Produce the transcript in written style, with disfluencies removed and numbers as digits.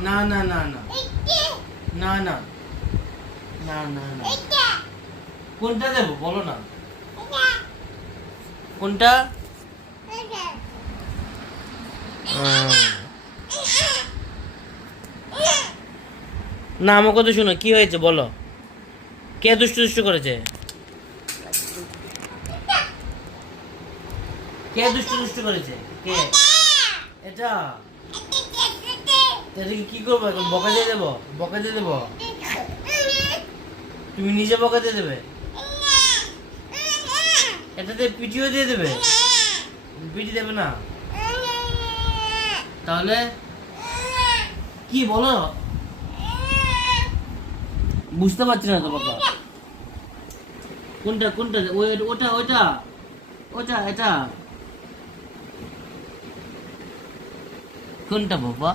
না না না না না না না না না কোনটা দেবো বলো না কোনটা না আমার কথা শোনো কি হয়েছে বলো কে দুষ্টু দুষ্টু করেছে কে দুষ্টু দুষ্টু করেছে কে এটা এটাকে কি করবো এখন বকা দিয়ে দেবো বকা দিয়ে দেবো তুমি নিজে বকা দিয়ে দেবে এটাতে পিটিও দিয়ে দেবে পিটি দেবে না তাহলে কি বলো বুঝতে পারছি না তো বাবা কোনটা কোনটা ওটা ওটা ওটা এটা কোনটা বাবা